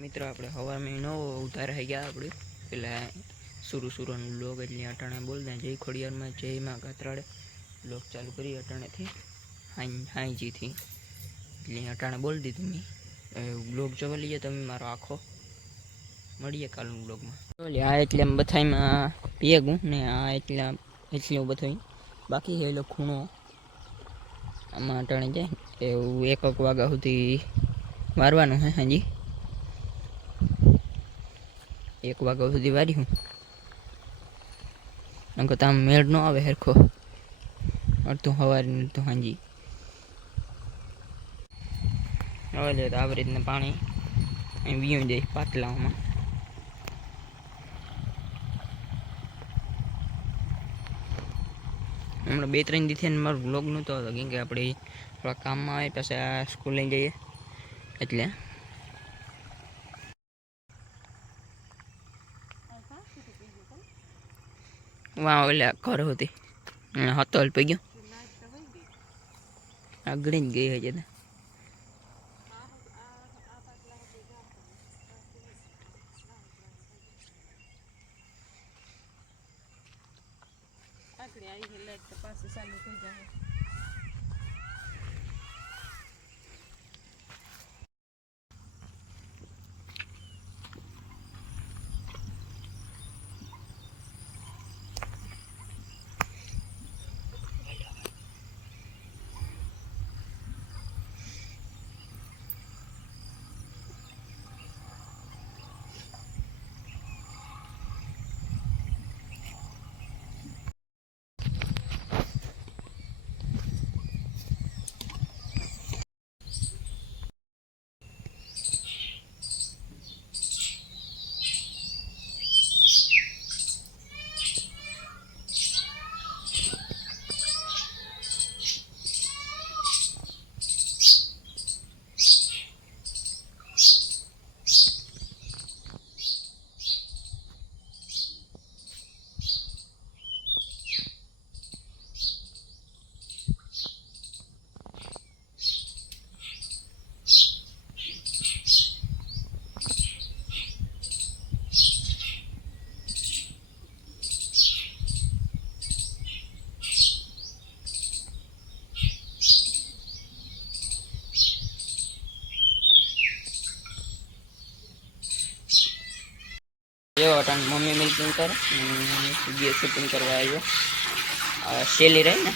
मित्र अपने हवा में न उतार है गया अपने पे शुरू लोग एट अटाणे बोल दें जय खोड़ियार में जय माँ कातराड़े लोग चालू करी अटाणे थी हाई जी थी एट अटाणे बोल दी मैं ब्लॉग जो लीजिए तब मारो आखो मळीए काल ब्लॉग में आ एट बथाई में पेगू ने आ एट बथाई बाकी है लोग खूणो आम अटाणे जाए एक वागा सुधी मारवानुं है। हाँ जी एक वागा सुधी वारी हूँ नक तो मेड़ न आवे हरखो अड़धू हवारी तो हाँ जी हवा तो आ रीतना पानी वीयू जाए पातला में हमें 2-3 दी थी मार व्लॉग नहोतो आवतो केम के आपणे थोड़ा काम में आवे पाछा स्कूले जाइए एटले वहाँ ओला घर होती हतो हल पी गयो अगड़ी गई है जने मम्मी मिल्किंग कर वीडियो शूटिंग करवा आयो शेली रही ने